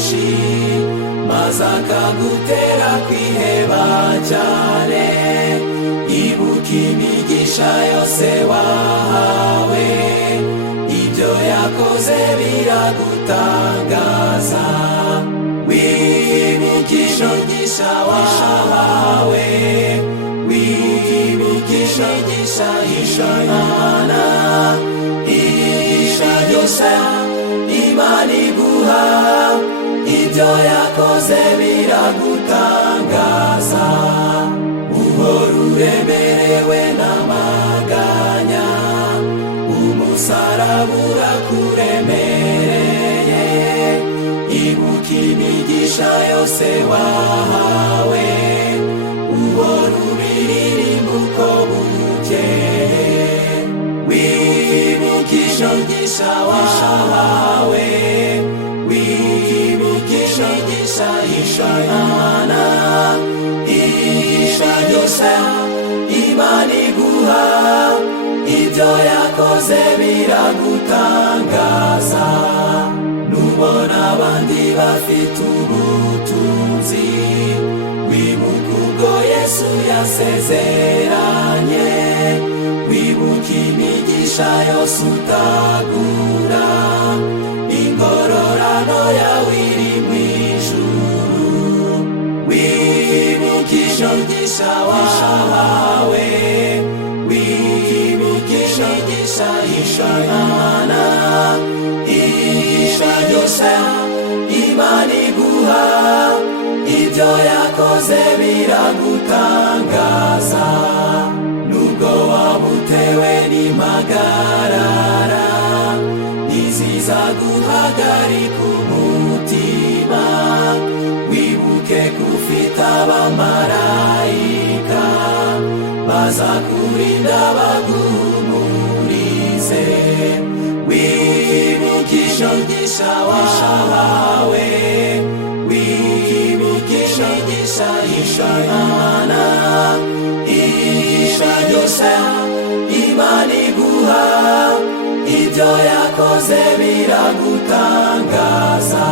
byinshi maze akagutera kwiheba cyane. Ibuka imigisha yose wahawe, ibyo yakoze biragutangaza. Wibuka imigisha wahawe, wibuka imigisha y'Imana, imigisha yose Imana iguha, ibyo yakoze biragutangaza. Uhora uremerewe n'amaganya, umusaraba urakuremereye. Ibuka imigisha yose wahawe, uhora ubiririmba uko bukeye. Wibuka imigisha wahawe, wibuka imigisha y'Imana, imigisha yose Imana iguha, ibyo yakoze biragutangaza. Nubona abandi bafite ubutunzi, wibuka ubwo Yesu yasezeranye. Wibuka imigisha yose utagura, ingororano yawe iri mu ijuru. Wibuka imigisha wahawe, wibuka imigisha y'Imana, imigisha yose Imana iguha, ibyo yakoze biragutangaza. Nubwo waba utewe n'impagarara, ntizizaguhagarika umutima. Wibuke ko ufite abamarayika bazakurinda baguhumurize. Wibuka imigisha wahawe, wibuka imigisha y'Imana, imigisha yose Imana iguha, ibyo yakoze biragutangaza.